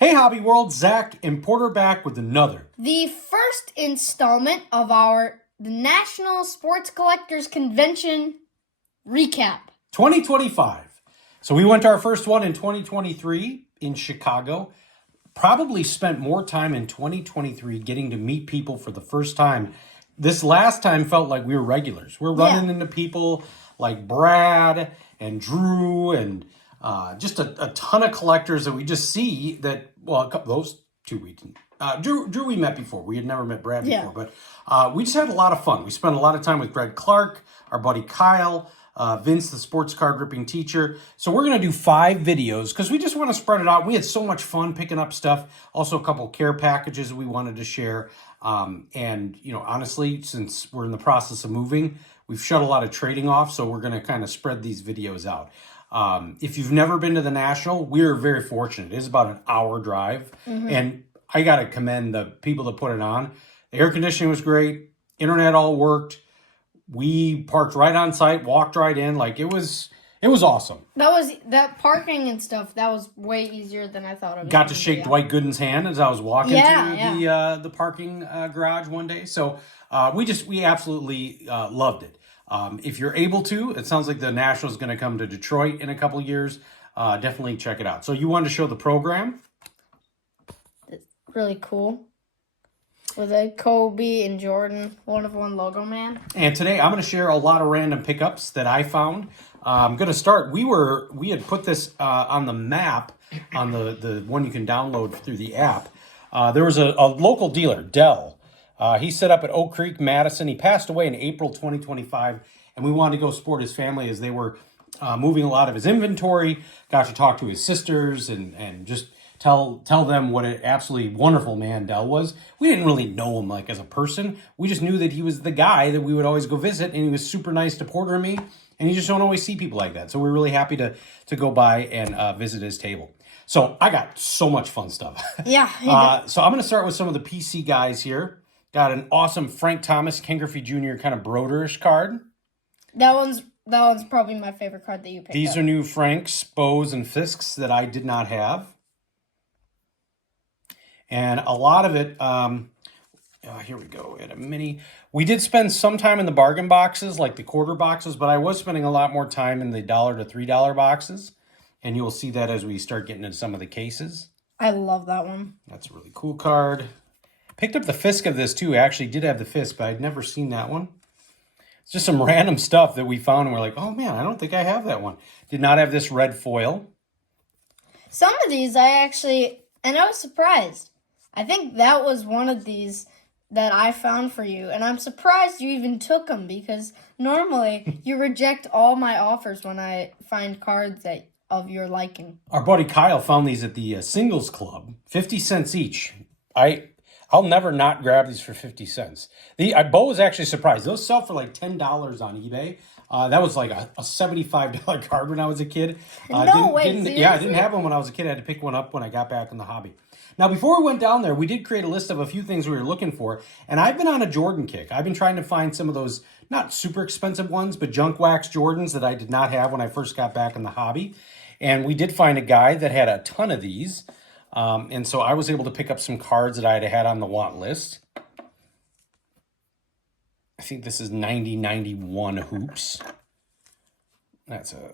Hey Hobby World, Zach and Porter back with another. The first installment of the National Sports Collectors Convention recap. 2025. So we went to our first one in 2023 in Chicago. Probably spent more time in 2023 getting to meet people for the first time. This last time felt like we were regulars. We're running into people like Brad and Drew and just a ton of collectors that we just see that, well, those two we didn't. Drew we met before. We had never met Brad before, but we just had a lot of fun. We spent a lot of time with Greg Clark, our buddy Kyle, Vince, the sports card ripping teacher. So we're going to do 5 videos because we just want to spread it out. We had so much fun picking up stuff. Also a couple care packages we wanted to share. And, you know, honestly, since we're in the process of moving, we've shut a lot of trading off. So we're going to kind of spread these videos out. If you've never been to the National, we're very fortunate. It is about an hour drive. And I got to commend the people that put it on. The air conditioning was great. Internet all worked. We parked right on site, walked right in. Like it was awesome. That parking and stuff. That was way easier than I thought it was. Got to shake Dwight Gooden's hand as I was walking to the parking garage one day. So we absolutely loved it. If you're able to, it sounds like the National is going to come to Detroit in a couple years. Definitely check it out. So you wanted to show the program? It's really cool. With a Kobe and Jordan, 1-of-1 logo man. And today I'm going to share a lot of random pickups that I found. I'm going to start. We had put this on the map on the one you can download through the app. There was a local dealer, Dell. He set up at Oak Creek, Madison. He passed away in April 2025, and we wanted to go support his family as they were moving a lot of his inventory. Got to talk to his sisters and just tell them what an absolutely wonderful man Dell was. We didn't really know him like as a person. We just knew that he was the guy that we would always go visit, and he was super nice to Porter and me. And you just don't always see people like that. So we're really happy to go by and visit his table. So I got so much fun stuff. Yeah. So I'm going to start with some of the PC guys here. Got an awesome Frank Thomas, Ken Griffey Jr. kind of broderish card. That one's probably my favorite card that you picked. These are new Franks, Bows, and Fisks that I did not have. And a lot of it, here we go, at a mini. We did spend some time in the bargain boxes, like the quarter boxes, but I was spending a lot more time in the $1 to $3 boxes. And you'll see that as we start getting into some of the cases. I love that one. That's a really cool card. Picked up the Fisk of this too. I actually did have the Fisk, but I'd never seen that one. It's just some random stuff that we found and we're like, oh man, I don't think I have that one. Did not have this red foil. Some of these I was surprised. I think that was one of these that I found for you, and I'm surprised you even took them because normally you reject all my offers when I find cards of your liking. Our buddy Kyle found these at the Singles Club, 50 cents each. I'll never not grab these for 50 cents. Bo was actually surprised. Those sell for like $10 on eBay. That was like a $75 card when I was a kid. No way, seriously? Yeah, I didn't have one when I was a kid. I had to pick one up when I got back in the hobby. Now, before we went down there, we did create a list of a few things we were looking for, and I've been on a Jordan kick. I've been trying to find some of those, not super expensive ones, but junk wax Jordans that I did not have when I first got back in the hobby. And we did find a guy that had a ton of these, and so I was able to pick up some cards that I had on the want list. I think this is 9091 Hoops. That's a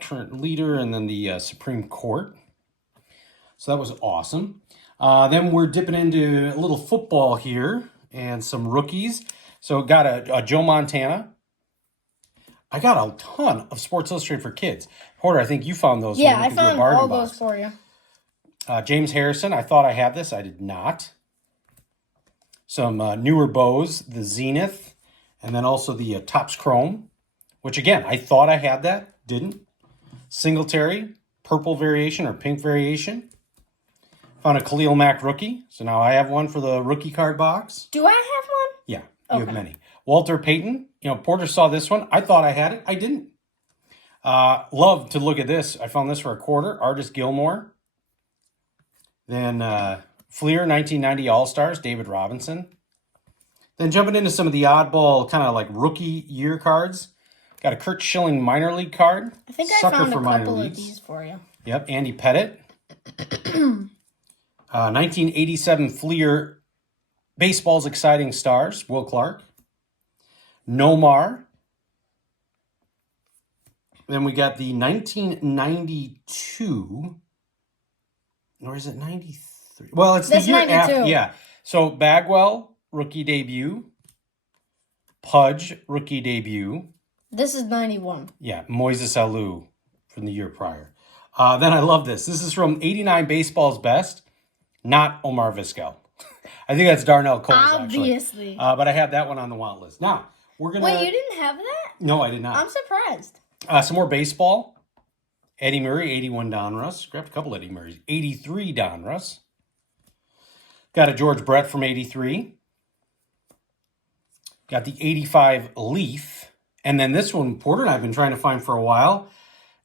current leader, and then the Supreme Court. So that was awesome. Then we're dipping into a little football here and some rookies. So got a Joe Montana. I got a ton of Sports Illustrated for kids. Porter, I think you found those. Yeah, I found all those for you. James Harrison, I thought I had this. I did not. Some newer bows, the Zenith, and then also the Topps Chrome, which again, I thought I had that. Didn't. Singletary, purple variation or pink variation. Found a Khalil Mack rookie. So now I have one for the rookie card box. Do I have one? Yeah, you have many. Walter Payton. You know, Porter saw this one. I thought I had it. I didn't. Love to look at this. I found this for $0.25. Artis Gilmore. Then Fleer 1990 All-Stars, David Robinson. Then jumping into some of the oddball kind of like rookie year cards. Got a Curt Schilling minor league card. I think I found a couple of these for you. Yep, Andy Pettit. 1987 Fleer Baseball's Exciting Stars, Will Clark. Nomar. Then we got the 1992, or is it 93? Well, it's That's the year 92. after. Yeah. So Bagwell, rookie debut. Pudge, rookie debut. This is 91. Yeah, Moises Alou from the year prior. Then I love this. This is from 89 Baseball's Best, not Omar Vizquel. I think that's Darnell Coles, Obviously. actually. But I had that one on the want list. Now, we're going to... Wait, you didn't have that? No, I did not. I'm surprised. Some more baseball. Eddie Murray, 81 Donruss. Grabbed a couple Eddie Murrays. 83 Donruss. Got a George Brett from 83. Got the 85 Leaf. And then this one, Porter and I have been trying to find for a while.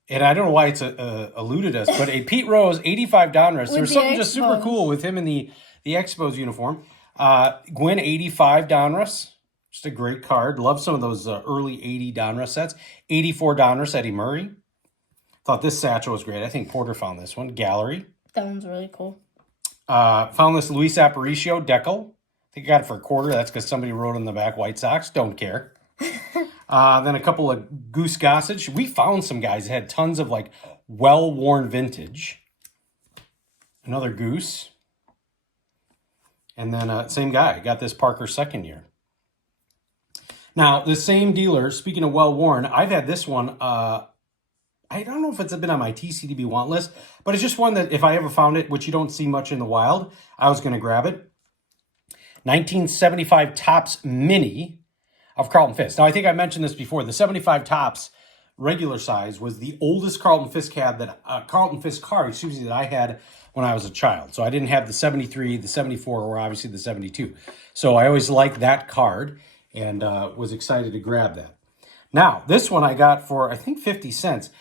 And I don't know why it's eluded us, but a Pete Rose, 85 Donruss. There was something just super cool with him in the Expos uniform. Gwynn, 85 Donruss. Just a great card. Love some of those early 80 Donruss sets. 84 Donruss, Eddie Murray. Thought this satchel was great. I think Porter found this one. Gallery. That one's really cool. Found this Luis Aparicio, Deckel. I think I got it for a quarter. That's because somebody wrote on the back, White Sox. Don't care. Then a couple of Goose Gossage. We found some guys that had tons of like well-worn vintage. Another Goose. And then same guy. Got this Parker second year. Now, the same dealer, speaking of well-worn, I've had this one. I don't know if it's been on my TCDB want list, but it's just one that if I ever found it, which you don't see much in the wild, I was going to grab it. 1975 Topps Mini of Carlton Fisk. Now, I think I mentioned this before. The 75 Topps regular size was the oldest Carlton Fisk card that I had when I was a child. So I didn't have the 73, the 74, or obviously the 72. So I always liked that card and was excited to grab that. Now, this one I got for, I think, 50 cents.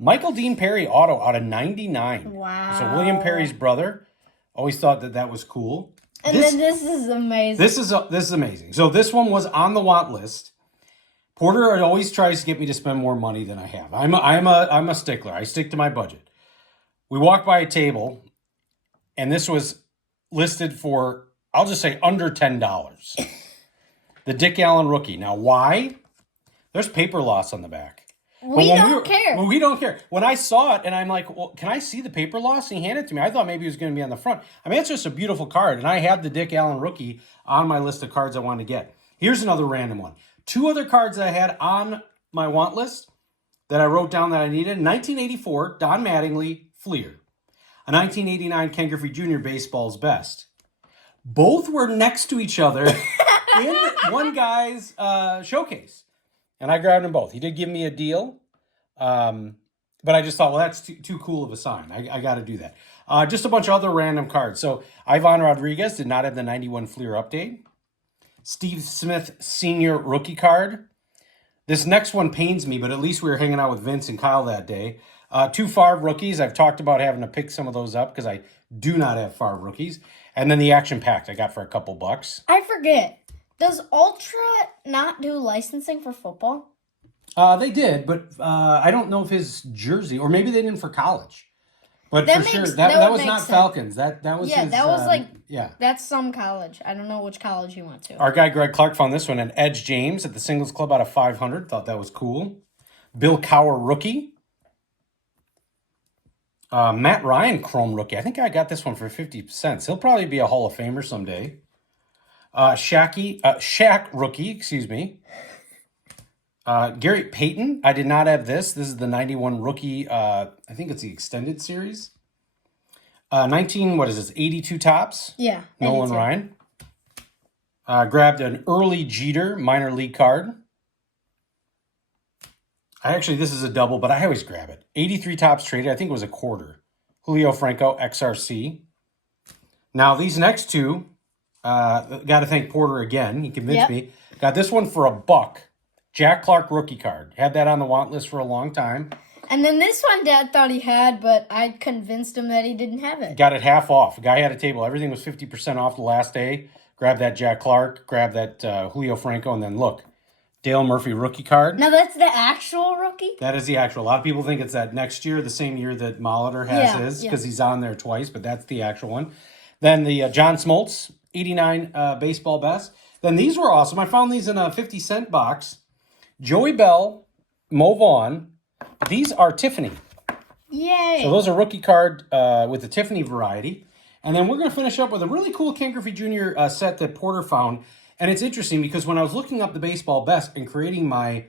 Michael Dean Perry auto out of 99. Wow. So William Perry's brother. Always thought that was cool. And then this is amazing. This is amazing. So this one was on the want list. Porter always tries to get me to spend more money than I have. I'm a stickler. I stick to my budget. We walked by a table, and this was listed for, I'll just say, under $10. The Dick Allen rookie. Now, why? There's paper loss on the back. We don't care. Well, we don't care. When I saw it, and I'm like, well, can I see the paper loss? And he handed it to me. I thought maybe it was going to be on the front. I mean, it's just a beautiful card, and I had the Dick Allen rookie on my list of cards I wanted to get. Here's another random one. Two other cards that I had on my want list that I wrote down that I needed. 1984, Don Mattingly, Fleer. A 1989 Ken Griffey Jr. Baseball's Best. Both were next to each other in one guy's showcase. And I grabbed them both. He did give me a deal. But I just thought, well, that's too cool of a sign. I got to do that. Just a bunch of other random cards. So Ivan Rodriguez did not have the 91 Fleer update. Steve Smith Sr. rookie card. This next one pains me, but at least we were hanging out with Vince and Kyle that day. Two Favre rookies. I've talked about having to pick some of those up because I do not have Favre rookies. And then the Action Packed I got for a couple bucks. I forget. Does Ultra not do licensing for football? They did, but I don't know if his jersey, or maybe they didn't for college. But That for sure, makes- that that would was make not sense. Falcons. That was Yeah, his, that was like, yeah. that's some college. I don't know which college he went to. Our guy Greg Clark found this one, an Edge James at the Singles Club out of 500. Thought that was cool. Bill Cowher rookie. Matt Ryan Chrome rookie. I think I got this one for 50 cents. He'll probably be a Hall of Famer someday. Shaq rookie, excuse me. Gary Payton. I did not have this. This is the 91 rookie. I think it's the extended series. 82 Topps. Yeah. Nolan 82. Ryan. Grabbed an early Jeter minor league card. This is a double, but I always grab it. 83 Topps traded. I think it was a quarter. Julio Franco, XRC. Now, these next two, got to thank Porter again. He convinced me. Got this one for $1. Jack Clark rookie card. Had that on the want list for a long time. And then this one Dad thought he had, but I convinced him that he didn't have it. Got it half off. A guy had a table. Everything was 50% off the last day. Grabbed that Jack Clark. Grabbed that Julio Franco. And then look, Dale Murphy rookie card. Now that's the actual rookie? That is the actual. A lot of people think it's that next year, the same year that Molitor has Yeah, his, yeah. because he's on there twice, but that's the actual one. Then the John Smoltz, 89 baseball best. Then these were awesome. I found these in a 50-cent box. Joey Bell, Mo Vaughn. These are Tiffany. Yay. So those are rookie card with the Tiffany variety. And then we're going to finish up with a really cool Ken Griffey Jr. Set that Porter found. And it's interesting because when I was looking up the baseball best and creating my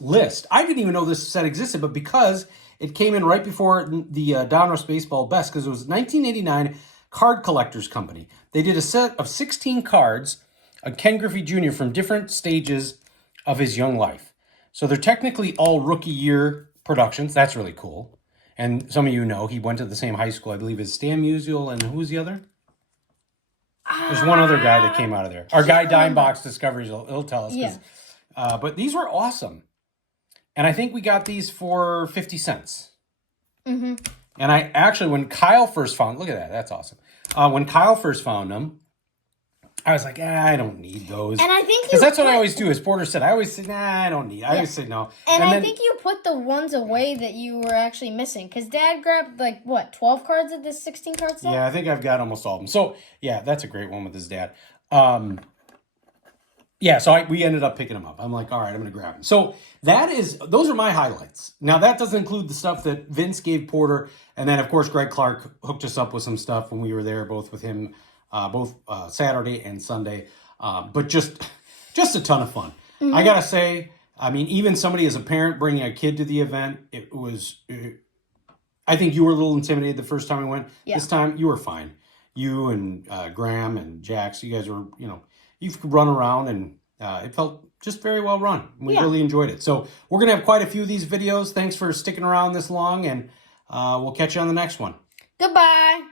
list, I didn't even know this set existed, but because it came in right before the Donruss Baseball Best, because it was 1989 Card Collectors Company. They did a set of 16 cards of Ken Griffey Jr. from different stages of his young life. So they're technically all rookie year productions. That's really cool. And some of you know he went to the same high school, I believe, as Stan Musial, and who's the other? There's one other guy that came out of there. Our guy Dimebox Discoveries will tell us. Yeah. But these were awesome. And I think we got these for 50 cents. Mm-hmm. And I actually, when Kyle first found, look at that, that's awesome. When Kyle first found them, I was like, I don't need those. And I think because that's what I always do. As Porter said, I always say, I don't need. I always say no. And I then, think you put the ones away that you were actually missing. Because Dad grabbed, 12 cards of this 16 card set? yeah, I think I've got almost all of them. So yeah, that's a great one with his dad. Yeah, so we ended up picking them up. I'm like, all right, I'm going to grab them. So those are my highlights. Now, that doesn't include the stuff that Vince gave Porter. And then, of course, Greg Clark hooked us up with some stuff when we were there, both with him, both Saturday and Sunday. But just a ton of fun. Mm-hmm. I got to say, I mean, even somebody as a parent bringing a kid to the event, I think you were a little intimidated the first time we went. Yeah. This time, you were fine. You and Graham and Jax, you guys were, you could run around, and it felt just very well run. We really enjoyed it. So we're going to have quite a few of these videos. Thanks for sticking around this long, and we'll catch you on the next one. Goodbye.